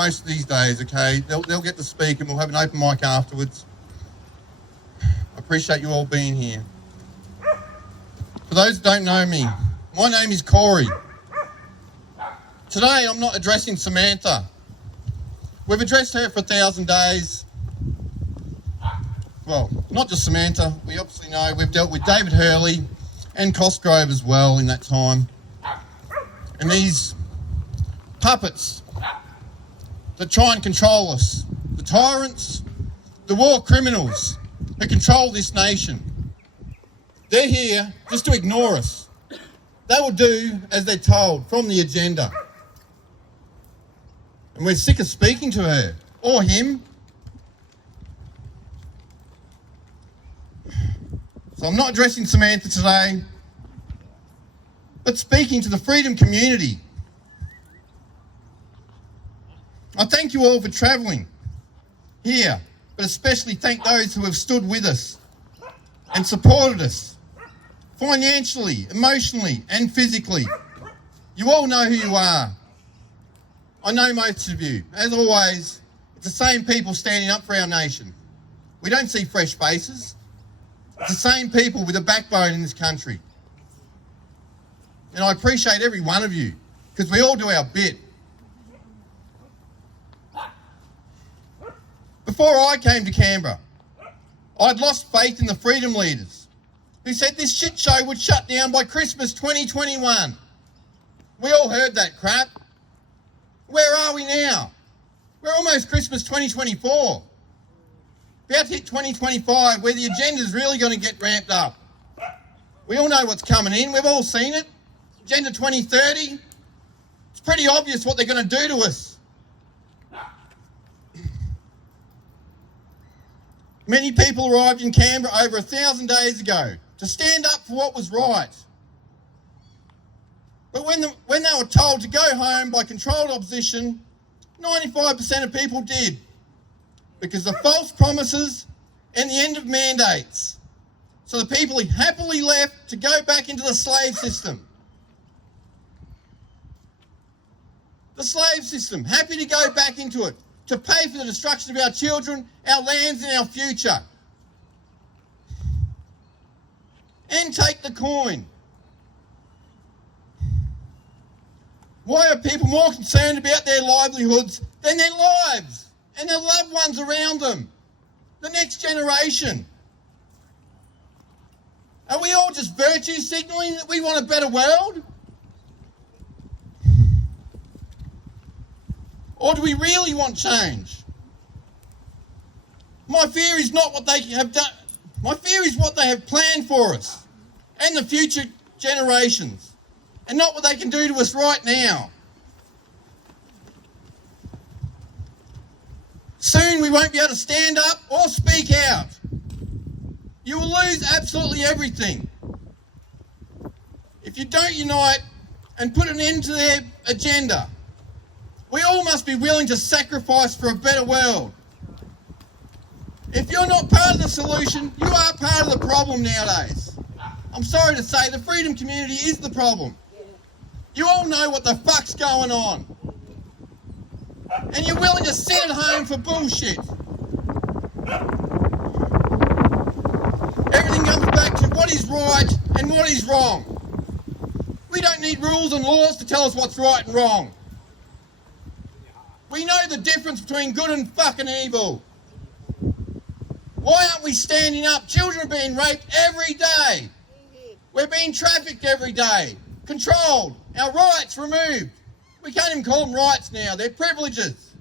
most of these days, okay? They'll get to speak and we'll have an open mic afterwards. I appreciate you all being here. For those who don't know me, my name is Corey. Today I'm not addressing Samantha. We've addressed her for 1,000 days. Well, not just Samantha. We obviously know we've dealt with David Hurley and Cosgrove as well in that time. And these puppets that try and control us, the tyrants, the war criminals who control this nation, they're here just to ignore us. They will do as they're told from the agenda. And we're sick of speaking to her or him. So I'm not addressing Samantha today, but speaking to the freedom community. I thank you all for travelling here, but especially thank those who have stood with us and supported us financially, emotionally and physically. You all know who you are. I know most of you. As always, it's the same people standing up for our nation. We don't see fresh faces. It's the same people with a backbone in this country. And I appreciate every one of you, because we all do our bit. Before I came to Canberra, I'd lost faith in the freedom leaders who said this shit show would shut down by Christmas 2021. We all heard that crap. Where are we now? We're almost Christmas 2024. About to hit 2025, where the agenda's really going to get ramped up. We all know what's coming in. We've all seen it. Agenda 2030. It's pretty obvious what they're going to do to us. Many people arrived in Canberra over 1,000 days ago to stand up for what was right. But when they were told to go home by controlled opposition, 95% of people did, because of false promises and the end of mandates. So the people happily left to go back into the slave system. The slave system, happy to go back into it, to pay for the destruction of our children, our lands and our future. And take the coin. Why are people more concerned about their livelihoods than their lives and their loved ones around them? The next generation. Are we all just virtue signalling that we want a better world? Or do we really want change? My fear is not what they have done. My fear is what they have planned for us and the future generations, and not what they can do to us right now. Soon we won't be able to stand up or speak out. You will lose absolutely everything if you don't unite and put an end to their agenda. We all must be willing to sacrifice for a better world. If you're not part of the solution, you are part of the problem nowadays. I'm sorry to say, the freedom community is the problem. You all know what the fuck's going on. And you're willing to sit at home for bullshit. Everything comes back to what is right and what is wrong. We don't need rules and laws to tell us what's right and wrong. We know the difference between good and fucking evil. Why aren't we standing up? Children are being raped every day. We're being trafficked every day. Controlled. Our rights removed. We can't even call them rights now. They're privileges.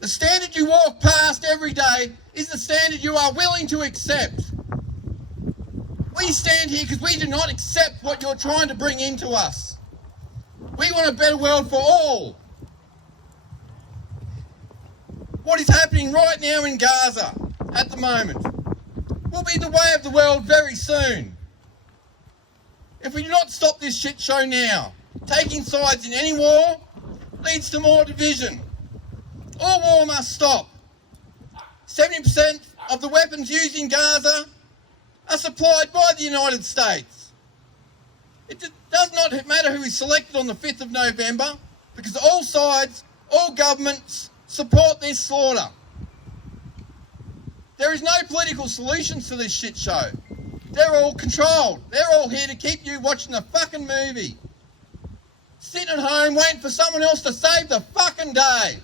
The standard you walk past every day is the standard you are willing to accept. We stand here because we do not accept what you're trying to bring into us. We want a better world for all. What is happening right now in Gaza at the moment will be the way of the world very soon. If we do not stop this shit show now, taking sides in any war leads to more division. All war must stop. 70% of the weapons used in Gaza are supplied by the United States. It does not matter who is selected on the 5th of November, because all sides, all governments support this slaughter. There is no political solutions to this shit show. They're all controlled. They're all here to keep you watching a fucking movie. Sitting at home waiting for someone else to save the fucking day.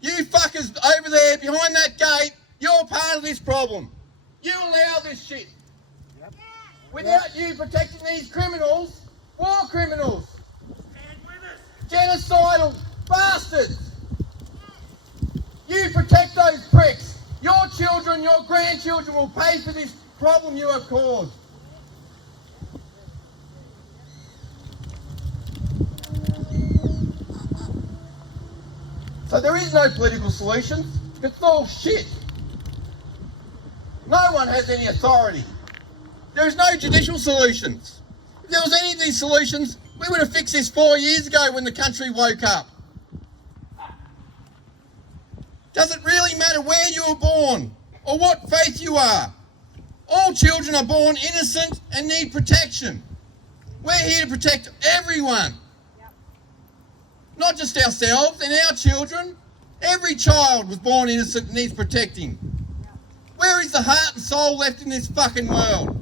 You fuckers over there behind that gate, you're part of this problem. You allow this shit. Yep. Without you protecting these criminals, war criminals, genocidal bastards. You protect those pricks. Your children, your grandchildren will pay for this problem you have caused. So there is no political solution. It's all shit. No one has any authority. There is no judicial solutions. If there was any of these solutions, we would have fixed this 4 years ago when the country woke up. Does it really matter where you were born or what faith you are? All children are born innocent and need protection. We're here to protect everyone. Not just ourselves and our children. Every child was born innocent and needs protecting. Where is the heart and soul left in this fucking world?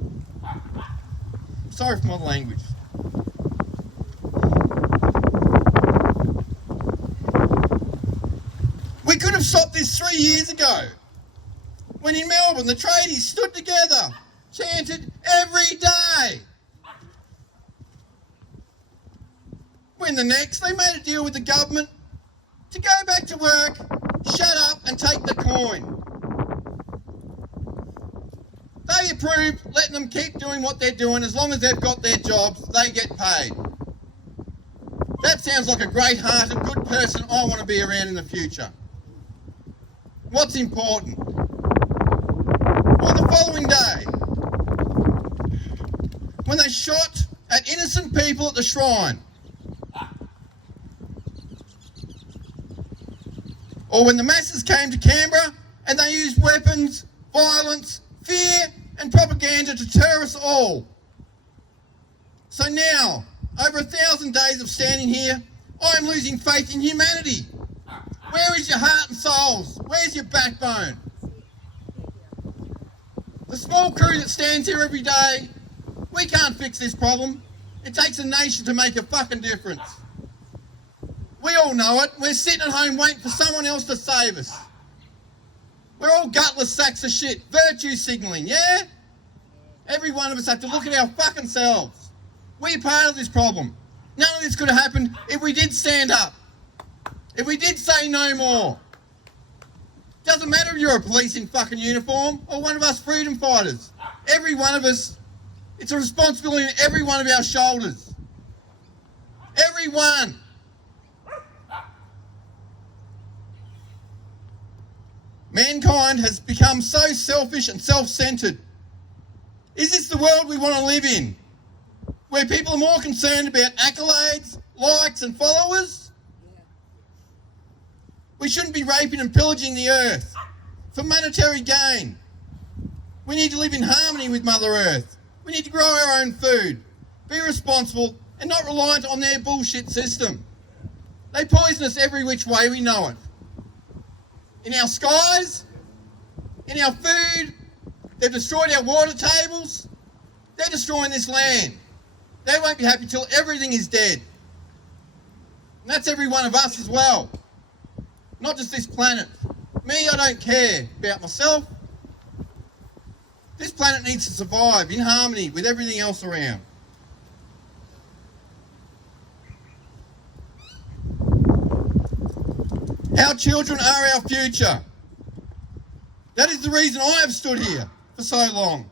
Sorry for my language. We could have stopped this 3 years ago, when in Melbourne the tradies stood together, chanted every day. When the next they made a deal with the government to go back to work, shut up and take the coin. They approved letting them keep doing what they're doing as long as they've got their jobs, they get paid. That sounds like a great-hearted, good person I want to be around in the future. What's important? On the following day, when they shot at innocent people at the shrine, or when the masses came to Canberra and they used weapons, violence, fear and propaganda to terror us all. So now, over 1,000 days of standing here, I am losing faith in humanity. Where is your heart and souls? Where's your backbone? The small crew that stands here every day, we can't fix this problem. It takes a nation to make a fucking difference. We all know it. We're sitting at home waiting for someone else to save us. We're all gutless sacks of shit. Virtue signalling, yeah? Every one of us have to look at our fucking selves. We're part of this problem. None of this could have happened if we did stand up. If we did say no more. Doesn't matter if you're a police in fucking uniform or one of us freedom fighters. Every one of us, it's a responsibility on every one of our shoulders. Everyone. Mankind has become so selfish and self-centred. Is this the world we want to live in? Where people are more concerned about accolades, likes and followers? We shouldn't be raping and pillaging the earth for monetary gain. We need to live in harmony with Mother Earth. We need to grow our own food, be responsible and not reliant on their bullshit system. They poison us every which way, we know it. In our skies, in our food, they've destroyed our water tables, they're destroying this land. They won't be happy till everything is dead. And that's every one of us as well. Not just this planet. Me, I don't care about myself. This planet needs to survive in harmony with everything else around. Our children are our future. That is the reason I have stood here for so long.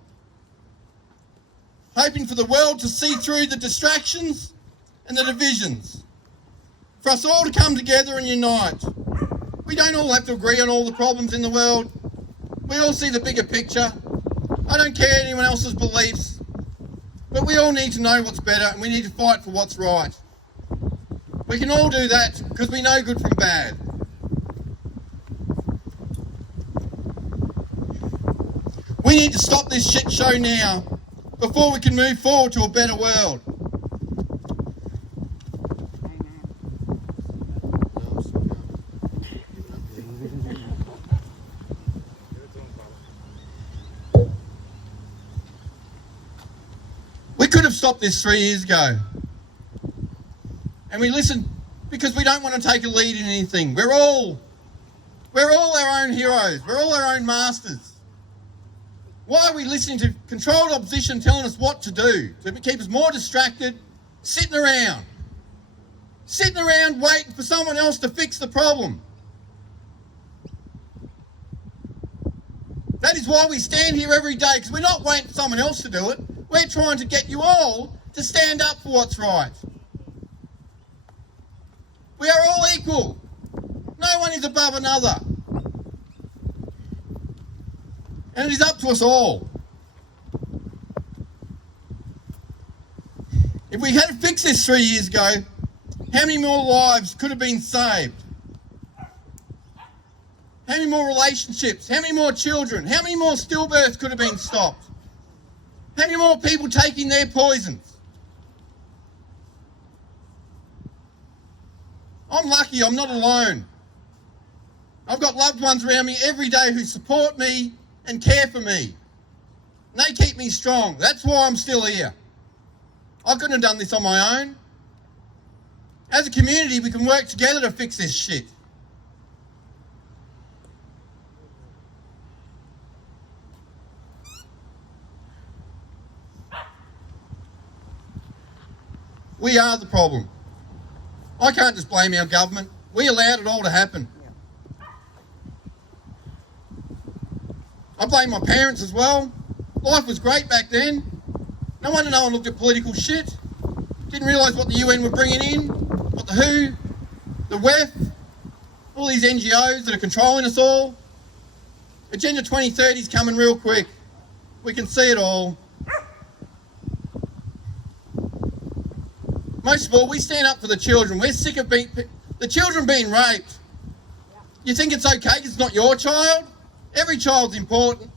Hoping for the world to see through the distractions and the divisions. For us all to come together and unite. We don't all have to agree on all the problems in the world. We all see the bigger picture. I don't care anyone else's beliefs. But we all need to know what's better and we need to fight for what's right. We can all do that because we know good from bad. We need to stop this shit show now before we can move forward to a better world. We could have stopped this 3 years ago. And we listened because we don't want to take a lead in anything. We're all our own heroes. We're all our own masters. Why are we listening to controlled opposition telling us what to do? To keep us more distracted, sitting around waiting for someone else to fix the problem. That is why we stand here every day, because we're not waiting for someone else to do it. We're trying to get you all to stand up for what's right. We are all equal. No one is above another. And it is up to us all. If we had fixed this 3 years ago, how many more lives could have been saved? How many more relationships? How many more children? How many more stillbirths could have been stopped? How many more people taking their poisons? I'm lucky I'm not alone. I've got loved ones around me every day who support me and care for me. And they keep me strong. That's why I'm still here. I couldn't have done this on my own. As a community, we can work together to fix this shit. We are the problem. I can't just blame our government. We allowed it all to happen. I blame my parents as well. Life was great back then. No wonder no one looked at political shit. Didn't realise what the UN were bringing in, what the WHO, the WEF, all these NGOs that are controlling us all. Agenda 2030 is coming real quick. We can see it all. Most of all, we stand up for the children. We're sick of the children being raped. You think it's okay because it's not your child? Every child's important.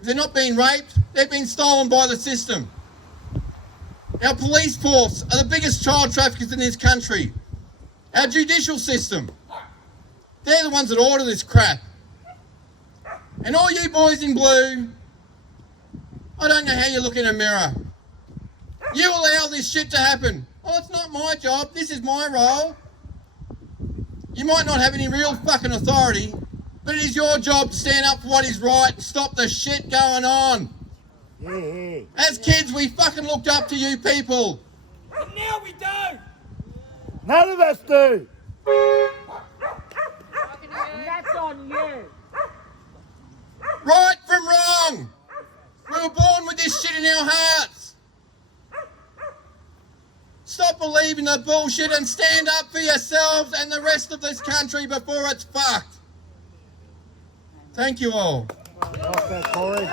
If they're not being raped, they've been stolen by the system. Our police force are the biggest child traffickers in this country. Our judicial system, they're the ones that order this crap. And all you boys in blue, I don't know how you look in a mirror. You allow this shit to happen. Oh, it's not my job. This is my role. You might not have any real fucking authority, but it is your job to stand up for what is right and stop the shit going on. As kids, we fucking looked up to you people. And now we don't. None of us do. And that's on you. Right from wrong. We were born with this shit in our hearts. Stop believing the bullshit and stand up for yourselves and the rest of this country before it's fucked. Thank you all. Off that, Corey.